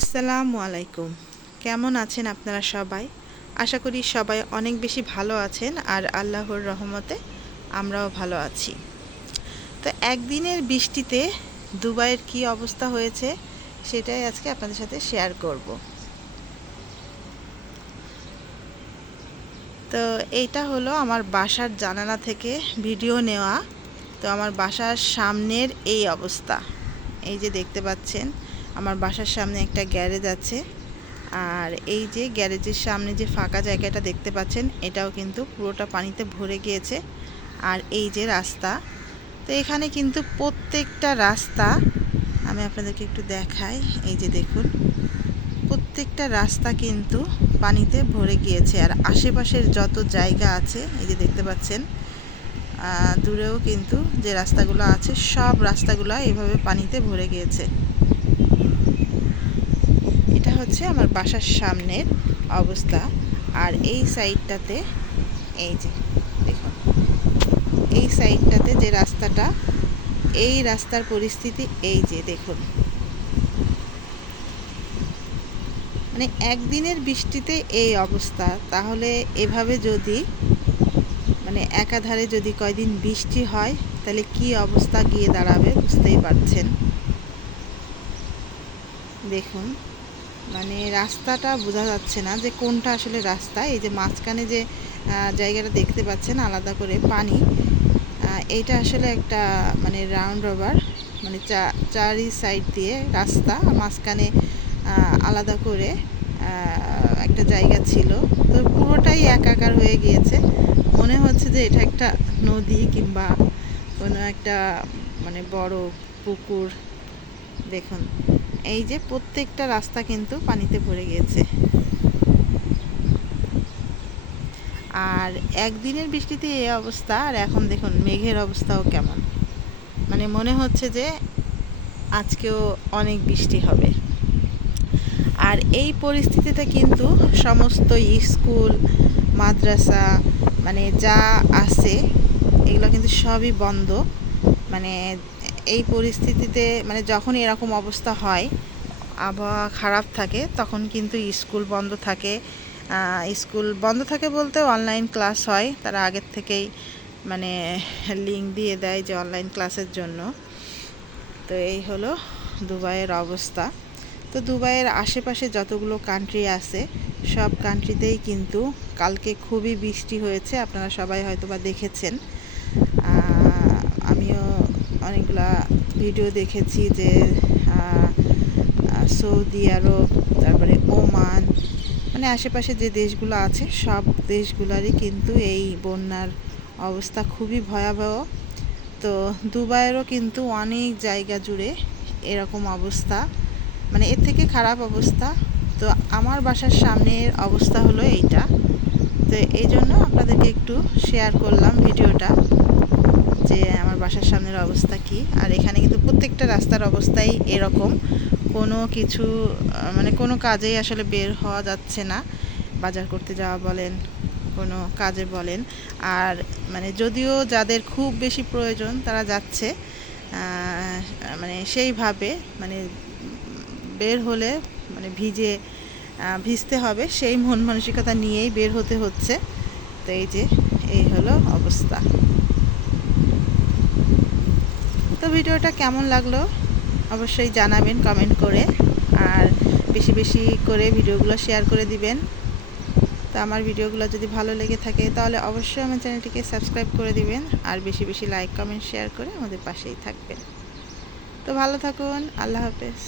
আসসালামু আলাইকুম। কেমন আছেন আপনারা সবাই? আশা করি সবাই অনেক বেশি ভালো আছেন আর আল্লাহর রহমতে আমরাও ভালো আছি। তো একদিনের বৃষ্টিতে দুবাইয়ের কি অবস্থা হয়েছে সেটাই আজকে আপনাদের সাথে শেয়ার করব। তো এইটা হলো আমার বাসার জানালা থেকে ভিডিও নেওয়া। তো আমার বাসার সামনের এই অবস্থা। এই যে দেখতে পাচ্ছেন আমার বাসার সামনে একটা গ্যারেজ আছে। আর এই যে গ্যারেজের সামনে যে ফাঁকা জায়গাটা দেখতে পাচ্ছেন, এটাও কিন্তু পুরোটা পানিতে ভরে গিয়েছে। আর এই যে রাস্তা, তো এখানে কিন্তু প্রত্যেকটা রাস্তা, আমি আপনাদেরকে একটু দেখাই, এই যে দেখুন, প্রত্যেকটা রাস্তা কিন্তু পানিতে ভরে গিয়েছে। আর আশেপাশের যত জায়গা আছে, এই যে দেখতে পাচ্ছেন দূরেও কিন্তু যে রাস্তাগুলো আছে, সব রাস্তাগুলো এভাবে পানিতে ভরে গিয়েছে। এটা হচ্ছে আমার বাসার সামনের অবস্থা। আর এই সাইডটাতে, এই যে, দেখুন, এই সাইডটাতে যে রাস্তাটা, এই রাস্তার পরিস্থিতি এই যে, দেখুন। মানে একদিনের বৃষ্টিতে এই অবস্থা, তাহলে এভাবে যদি মানে একাধারে যদি কয়দিন বৃষ্টি হয়, তাহলে কি অবস্থা গিয়ে দাঁড়াবে বুঝতেই পারছেন। দেখুন মানে রাস্তাটা বোঝা যাচ্ছে না যে কোনটা আসলে রাস্তা। এই যে মাঝখানে যে জায়গাটা দেখতে পাচ্ছেন আলাদা করে পানি। এইটা আসলে একটা মানে রাউন্ড রবার মানে চারি সাইড দিয়ে রাস্তা, মাঝখানে আলাদা করে একটা জায়গা ছিল। তো পুরোটাই একাকার হয়ে গিয়েছে। মনে হচ্ছে যে এটা একটা নদী কিংবা কোনো একটা মানে বড় পুকুর। দেখুন। এই যে প্রত্যেকটা রাস্তা কিন্তু পানিতে ভরে গিয়েছে। আর একদিনের বৃষ্টিতে এই অবস্থা, আর এখন দেখুন মেঘের অবস্থাও কেমন। মানে মনে হচ্ছে যে আজকেও অনেক বৃষ্টি হবে। আর এই পরিস্থিতিতে কিন্তু সমস্ত স্কুল, মাদ্রাসা মানে যা আছে, এগুলো কিন্তু সবই বন্ধ। মানে এই পরিস্থিতিতে মানে যখন এরকম অবস্থা হয়, আবহাওয়া খারাপ থাকে, তখন কিন্তু স্কুল বন্ধ থাকে। স্কুল বন্ধ থাকে বলতে অনলাইন ক্লাস হয়, তারা আগের থেকেই মানে লিঙ্ক দিয়ে দেয় যে অনলাইন ক্লাসের জন্য। তো এই হলো দুবাইয়ের অবস্থা। তো দুবাইয়ের আশেপাশে যতগুলো কান্ট্রি আছে, সব কান্ট্রিতেই কিন্তু কালকে খুবই বৃষ্টি হয়েছে, আপনারা সবাই হয়তো বা দেখেছেন আমিও অনেকগুলা ভিডিও দেখেছি যে সৌদি আরব, তারপরে ওমান মানে আশেপাশে যে দেশগুলো আছে, সব দেশগুলোরই কিন্তু এই বন্যার অবস্থা খুবই ভয়াবহ। তো দুবাইয়েরও কিন্তু অনেক জায়গা জুড়ে এরকম অবস্থা মানে এর থেকে খারাপ অবস্থা। তো আমার বাসার সামনের অবস্থা হলো এইটা। তো এই জন্য আপনাদেরকে একটু শেয়ার করলাম ভিডিওটা। যে আমার বাসার সামনের অবস্থা কি। আর এখানে কিন্তু প্রত্যেকটা রাস্তার অবস্থাই এরকম। কোনো কিছু মানে কোনো কাজেই আসলে বের হওয়া যাচ্ছে না। বাজার করতে যাওয়া বলেন, কোনো কাজে বলেন। আর মানে যদিও যাদের খুব বেশি প্রয়োজন তারা যাচ্ছে মানে সেইভাবে মানে বের হলে মানে ভিজে ভিজতে হবে। সেই মন মানসিকতা নিয়েই বের হতে হচ্ছে। তো এই যে, এই হলো অবস্থা। তো ভিডিওটা কেমন লাগল? অবশ্যই জানাবেন কমেন্ট করে। আর বেশি বেশি করে ভিডিওগুলো শেয়ার করে দিবেন। তো আমার ভিডিওগুলো যদি ভালো লেগে থাকে, তাহলে অবশ্যই আমার চ্যানেলটিকে সাবস্ক্রাইব করে দিবেন। আর বেশি বেশি লাইক কমেন্ট শেয়ার করে আমাদের পাশেই থাকবেন। তো ভালো থাকুন, আল্লাহ হাফেজ।